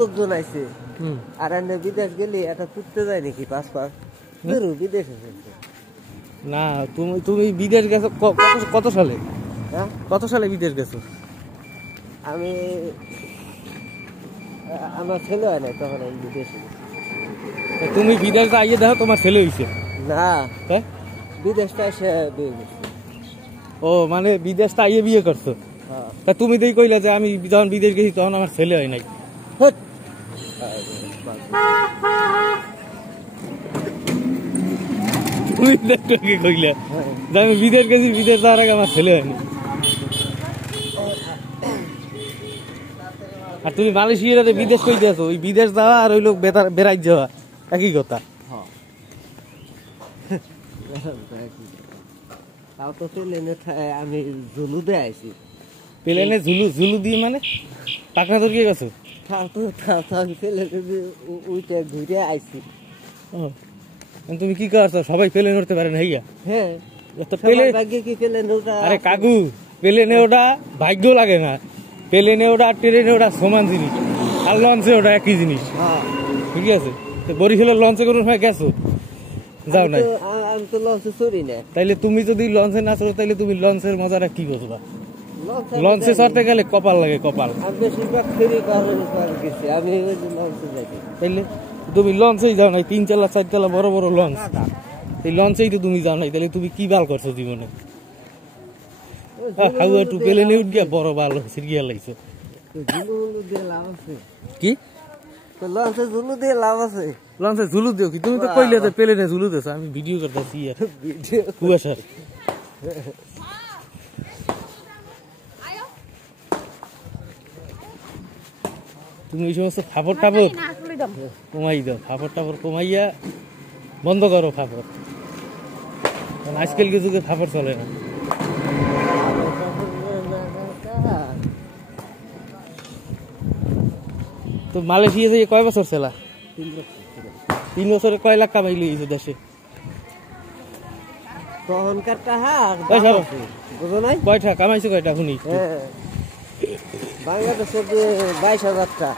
লোকজন আইছে আর এনে বিদেশ গেলে এটা করতে যায় নাকি পাসপোর্ট বিদেশে না। তুমি বিদেশ গেছো কত সালে? হ্যাঁ কত সালে বিদেশ গেছো? আমি আমার ছেলে হয় না তখন আমি বিদেশে গেছি। তুমি বিদেশ আইয়ে দেখো তোমার ছেলে হয়েছে না হ্যাঁ বিদেশটা এসে বিয়ে করছি। ও মানে বিদেশটা আইয়ে বিয়ে করছো? তা তুমি তো কইলা যে আমি যখন বিদেশ গেছি তখন আমার ছেলে হয় নাই। তুমি কইলা যে আমি বিদেশ গেছি, বিদেশ যাওয়ার আগে আমার ছেলে হয়নি। আর তুমি মালয়েশিয়াতে বিদেশ কই গেছো? ওই বিদেশ যাওয়া আর ওই লোক বেড়াই যাওয়া একই কথা। তাও তো প্লেনে আমি জুলুদে আইছি। প্লেনে ঝুলু দিয়ে মানে টাকা ধরিয়ে গেছো? আমি প্লেনে উইটে ঘুরে আইছি। তুমি কি করছো? সবাই প্লেনে উঠতে পারে না? হ্যাঁ আরে কাকু, প্লেনে ওটা ভাগ্য লাগে না। প্লেনে ওটা ট্রেনে ওটা সমান জিনিস, আর লঞ্চে ওটা একই জিনিস। ঠিক আছে, বরিশালের লঞ্চে কোনো সময় গেছো? যাও নাই? আমি তো লঞ্চে চড়ি না। তাইলে তুমি যদি লঞ্চে না চড়ো তাইলে তুমি লঞ্চের মজাটা কি বুঝবা? লঞ্চে চড়তে গেলে কপাল লাগে, কপাল। আমি বেশিরভাগ ফেরি পার গেছি, আমি লঞ্চে যাই। তাইলে তুমি লঞ্চেই যাও নাই? 3 তলা 4 তলা বড় বড় লঞ্চ, এই লঞ্চেই তো তুমি যাও নাই। তাহলে তুমি কি বাল করছো জীবনে? হাউয়া টু প্লেনে উঠ গিয়া বড় বাল সিরিয়া লাইছো। কি লঞ্চে ঝুলু দিয়ে লাভ আছে? লঞ্চে ঝুলু দিও কি? তুমি তো কইলে যে প্লেনে ঝুলু দিছো। আমি ভিডিও করতেছি আর কুয়াশার। তুমি এই সমস্ত ফাপড় টাপড় কমাই দাও, ফাপড় টাপড় কমাইয়া বন্ধ করো ফাপড়। কারণ আজকালকে যুগে ফাপড় চলে না। তো মালয়েশিয়া থেকে কয় বছর ছিলা? 3 বছরে কয় লাখ কামাই লিয়েছো দেশে? তখনকার টাকা কয়টা কামাইছো? কয়টা শুনি? বাংলাদেশে 22,000 টাকা।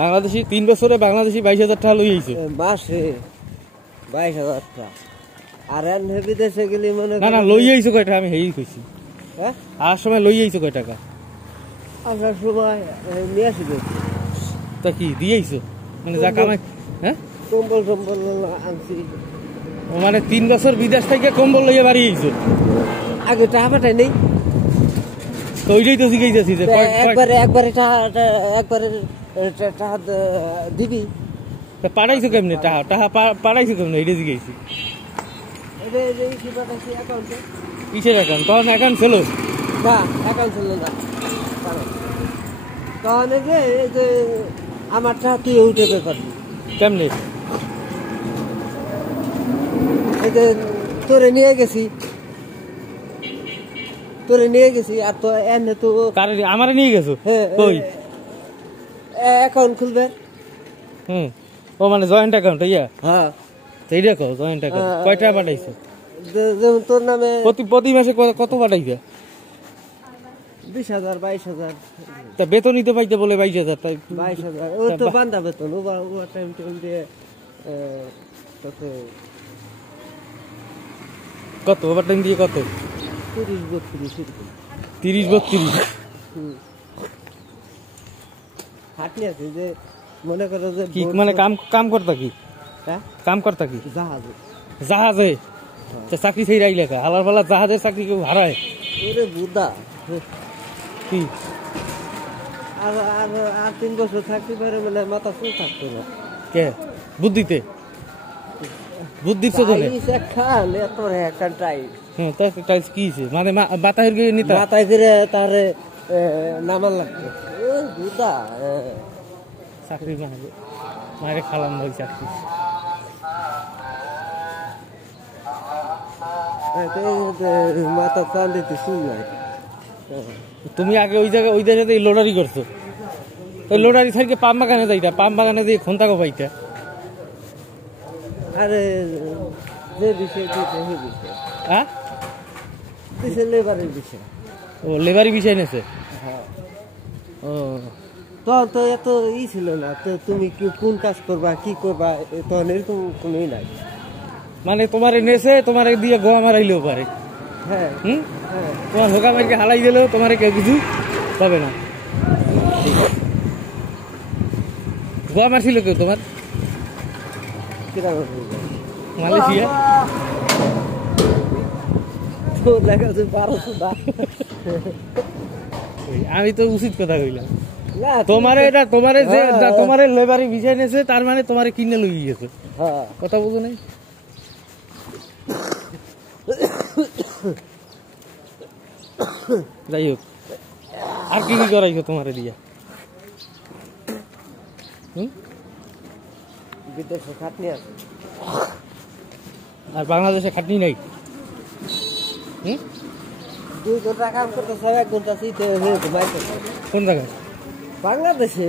বাংলাদেশি 3 বছরে বাংলাদেশি 22,000 টাকা লইছো মাসে? 22,000 টাকা। আর এনে বিদেশে গেলে মনে না লই আইছো কয়টা? আমি হেই কইছি। হ্যাঁ আর সময় লই আইছো কয় টাকা? আসার সময় নিয়ে আসি। তা কি দিয়েছো মানে যা কামাই? হ্যাঁ কম্বল টম্বল আনছি। মানে 3 বছর বিদেশ থেকে কম্বল লইয়া বাড়ি আইছো? আগে টাকা পাঠাই নেই তো ওইটাই তো শিখাইতেছি যে একবারে টাকা দিবি। পাঠাইছো কেমনে? টাকা পাঠাইছো কেমনে? এইটা শিখাইছি। কিসের অ্যাকাউন্ট? তখন অ্যাকাউন্ট ছিল না? অ্যাকাউন্ট ছিল না তখন। এই যে আমার টাকা তুই উঠে পারবি কেমনে? এই যে তোরে নিয়ে গেছি আর তো এনে তো আমারে নিয়ে গেছো? কই অ্যাকাউন্ট খুলবে? ও মানে জয়েন্ট অ্যাকাউন্ট? হ্যাঁ সেইটা কও জয়েন্ট অ্যাকাউন্ট। কয় টাকা পাঠাইছো? যেমন তোর নামে প্রতি মাসে কত পাঠাইছে? 20,000 22,000। তা বেতনই তো পাইতে বলে 22,000। তাই 22,000 ও তো বান্ধা বেতন। ওভার টাইম দিয়ে কত ওভার টাইম দিয়ে? কত? 30-32। হাঁটনি আছে যে মনে করো যে কি মানে কাম করতা কি? হ্যাঁ কাম করতা কি? জাহাজে। চাকরি সেই রাই লেখা আলার পালা জাহাজের চাকরি কেউ হারায়? ওরে বুদা কি আর 3 বছর থাকতে পারে মানে মাথা ফুল থাকতো না। কে বুদ্ধিতে বুদ্ধির চোদনে খালে তোর একটা টাইট। তো টাইট কি মানে বাতাহের গিয়ে নিতে মাথায় করে তারে নামার লাগবে। ও বুদা চাকরি মারে খালাম ভাই চাকরি। মাথা চান দিতে শুন নাই। তুমি আগে ওই জায়গায় ওই দেশে লোডারি করছো? ওই লোডারি থেকে পাম বাগানে যাইতা, পাম বাগানে দিয়ে খন্তাকো পাইতা। আরে যে বিষয় হ্যাঁ লেবারের বিষয়। ও লেবারি বিষয় নেছে? হ্যাঁ। ও তখন তো এত ছিল না, তো তুমি কি কোন কাজ করবা কি করবা তখন এরকম কোনোই নাই। মানে তোমারে নেছে তোমারে দিয়ে গোয়া মারাইলেও পারে। হ্যাঁ হুম, হ্যাঁ তোমার হোকা মারকে হালাই দিলেও তোমারে কেউ কিছু পাবে না। গোয়া মারছিল কেউ তোমার? কিরকম মালয়েশিয়া? দেখা যায় 1200 না। আমি তো উচিত কথা কইলাম। না তোমারে এটা তোমারে যে হ্যাঁ। তোমারে লেবারি ভিসাই নেছে তার মানে তোমারে কিনে লই গেছে। হ্যাঁ কথা বুঝো নাই? যাই হোক, আর কি কি করাইছো তোমারে দিয়া? বিদেশে খাটনি আছে। আর বাংলাদেশে খাটনি নাই? 2 ঘন্টা কাম করতেছে, 1 ঘন্টা শীতে ঘুমাইতে। কোন জায়গায়? বাংলাদেশে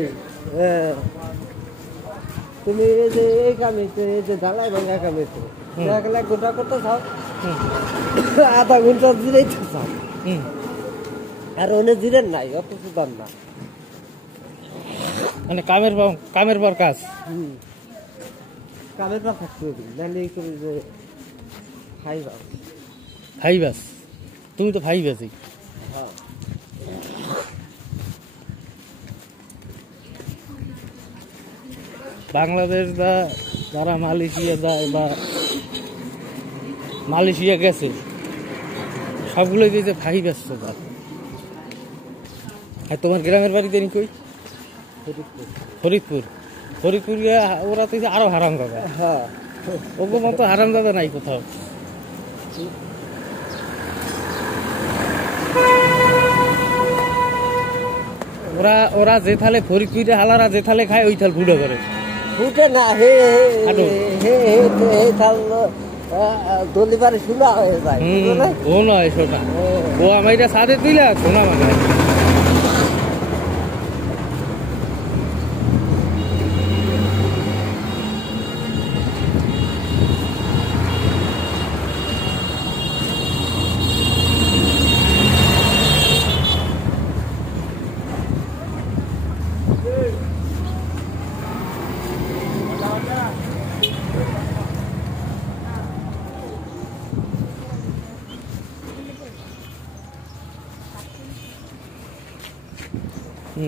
তুমি এই যে এই কামিতে, এই যে ঢালাই ভাঙা কামিতে 1 ঘন্টা করতে চাও, আধা ঘন্টা জিরাইতে চাও, আর ওনে জিরেন নাই, অত সুদান না। মানে কামের পর কাজ। কামের পর থাকতে হবে, নাহলে এই করে যে খাইবা। ফাইবাস, তুমি তো ফাইবাসই। হ্যাঁ বাংলাদেশ যারা মালয়েশিয়া যায় বা মালয়েশিয়া গেছে সবগুলোই দিয়েছে ফাইবাস। আর তোমার গ্রামের বাড়িতে নি কই? ফরিদপুর। ফরিদপুর ওরা তো আরো হারাম দাদা। হ্যাঁ ওগো মতো হারাম দাদা নাই কোথাও। ওরা যে থালে ফরিদপুরে হালারা যে থালে খায় ওই থাল ফুটো করে। ফুটে না, হে থাল দলিবারে শোনা হয়ে যায়। ও নয় সোনা, ও আমাইটা সাদে তুইলা সোনা মানে।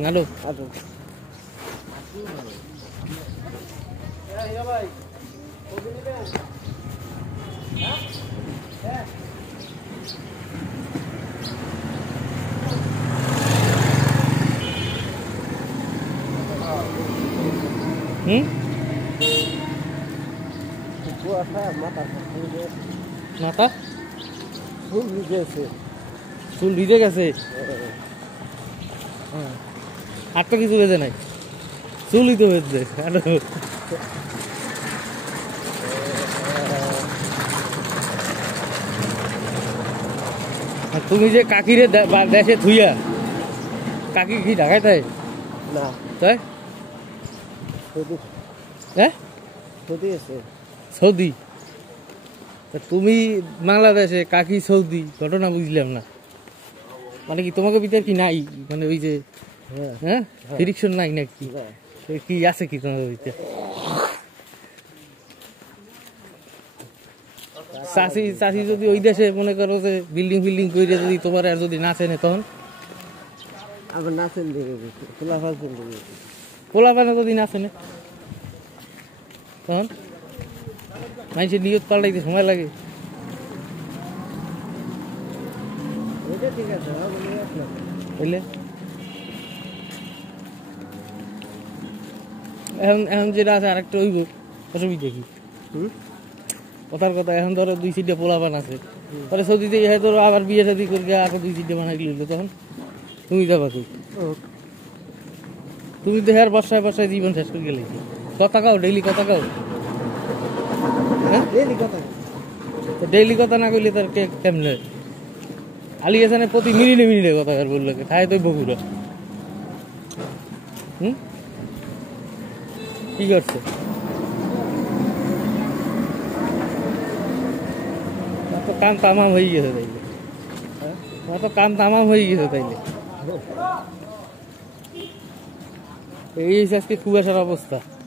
আলো মাথা চুল ভিজে গেছে, আর তো কিছু বেজে নাই, চুলই তো বেজছে। তুমি যে কাকিরে দেশে থুইয়া, কাকি কি ঢাকায় তাই না তাই? হ্যাঁ সৌদি। তুমি বাংলাদেশে, কাকি সৌদি, ঘটনা বুঝলাম না। মানে কি তোমাকে ভিতরে কি নাই, মানে ওই যে হ্যাঁ ফ্রিকশন নাই নাকি, কি আছে কি তোমাদের ভিতরে? চাষি যদি ওই দেশে মনে করো যে বিল্ডিং করে যদি তোমার আর যদি না চেনে তখন আবার না চেনে, পোলাপানে যদি না চেনে তখন মানুষের নিয়ত পাল্টাইতে সময় লাগে। বুঝলে এখন যেটা আছে আরেকটা হইব, অসুবিধা কি? কথার কথা, এখন ধরো 2-3টা পোলাপান আছে, পরে সৌদিতে ধরো আবার বিয়ে শাদি করে আরো 2-3টা বানাই লইলো, তখন তুমি যাবা তুই? তুমি তো হ্যাঁ বর্ষায় জীবন শেষ করে গেলে। কথা কাও ডেইলি, কথা কাও, ডেইলি কথা না কইলে তার কেমনে? আলী হাসানের প্রতি মিনিটে কথা আর বললো খায় তুই বগুড়া। কি করছে? কান তামাম হয়ে গেছে তাইলে, কান তামাম হয়ে গেছে তাইলে। এই হচ্ছে আজকে কুয়াশার অবস্থা।